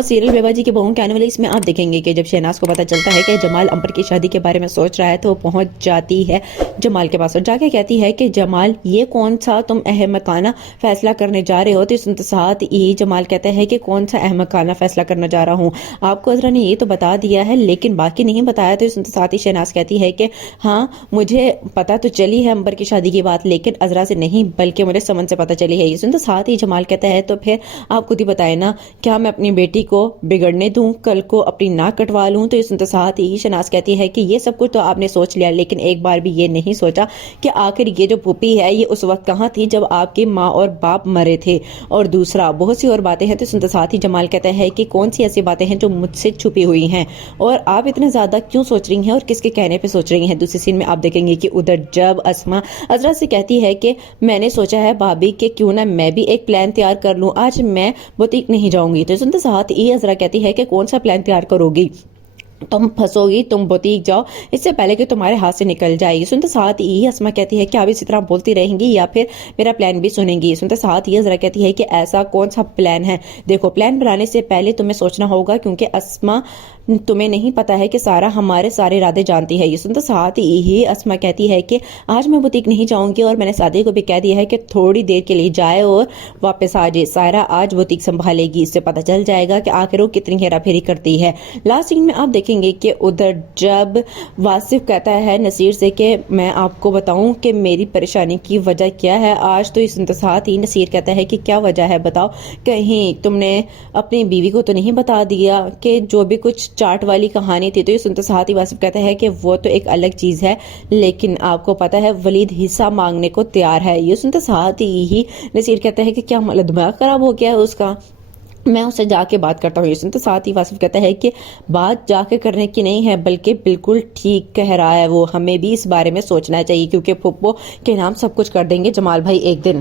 Serial बेवा जी की बहू के आने वाले इसमें आप देखेंगे कि जब शहनाज को पता चलता है कि जमाल अंबर की शादी के बारे में सोच रहा है तो वो पहुंच जाती है जमाल के पास और जाके कहती है कि जमाल ये कौन सा तुम अहमकाना फैसला करने जा रहे हो। तो सुनते साथ ही जमाल कहता है कि कौन सा अहमकाना फैसला करना जा रहा हूँ, आपको अजरा ने ये तो बता दिया है लेकिन बाकी नहीं बताया। तो सुनते साथ ही शहनाज कहती है कि हाँ मुझे पता तो चली है अंबर की शादी की बात, लेकिन अजरा से नहीं बल्कि मुझे समन से पता चली है। ये सुनते साथ ही जमाल कहता है तो फिर आप खुद ही बताए ना, क्या मैं अपनी बेटी को बिगड़ने दूं, कल को अपनी नाक कटवा लूं। तो इस साथ ही शहनाज कहती है कि ये सब कुछ तो आपने सोच लिया लेकिन एक बार भी ये नहीं सोचा कि आखिर ये जो पुप्पी है ये उस वक्त कहाँ थी जब आपकी माँ और बाप मरे थे, और दूसरा बहुत सी और बातें हैं। तो सुनते साथ ही जमाल कहता है कि कौन सी ऐसी बातें हैं जो मुझसे छुपी हुई हैं और आप इतने ज्यादा क्यों सोच रही हैं और किसके कहने पे सोच रही हैं। दूसरी सीन में आप देखेंगे कि उधर जब अस्मा अजरा से कहती है कि मैंने सोचा है भाभी कि क्यों ना मैं भी एक प्लान तैयार कर लूं, आज मैं बुटीक नहीं जाऊंगी। तो सुनते साथ ही अजरा कहती है कि कौन सा प्लान तैयार करोगी, तुम फंसोगी, तुम बुटीक जाओ इससे पहले कि तुम्हारे हाथ से निकल जाएगी। सुनते साथ ही अस्मा कहती है कि आप इसी तरह बोलती रहेंगी या फिर मेरा प्लान भी सुनेंगी। सुनते साथ ही अजरा कहती है कि ऐसा कौन सा प्लान है, देखो प्लान बनाने से पहले तुम्हें सोचना होगा क्योंकि अस्मा तुम्हें नहीं पता है कि सारा हमारे सारे इरादे जानती है। ये सुनते साथ ही अस्मा कहती है कि आज मैं बुटीक नहीं जाऊंगी और मैंने सादी को भी कह दिया है कि थोड़ी देर के लिए जाए और वापस आ जाए, सारा आज बुटीक संभालेगी, इससे पता चल जाएगा कि आखिर वो कितनी हेराफेरी करती है। लास्ट सीन में आप देखेंगे कि उधर जब वासिफ कहता है नसीर से कि मैं आपको बताऊं कि मेरी परेशानी की वजह क्या है आज। तो इस साथ ही नसीर कहता है कि क्या वजह है बताओ, कहीं तुमने अपनी बीवी को तो नहीं बता दिया कि जो भी कुछ चाट वाली कहानी थी। तो ये सुनते साथ ही वासिफ कहता है कि वो तो एक अलग चीज है लेकिन आपको पता है वलीद हिस्सा मांगने को तैयार है। ये सुनते साथ ही नसीर कहता है कि क्या मतलब दिमाग खराब हो गया है उसका, मैं उससे जाके बात करता हूँ। ये सुनते साथ ही वासिफ कहता है कि बात जाके करने की नहीं है बल्कि बिल्कुल ठीक कह रहा है वो, हमें भी इस बारे में सोचना चाहिए क्योंकि फुप्पो के नाम सब कुछ कर देंगे जमाल भाई एक दिन।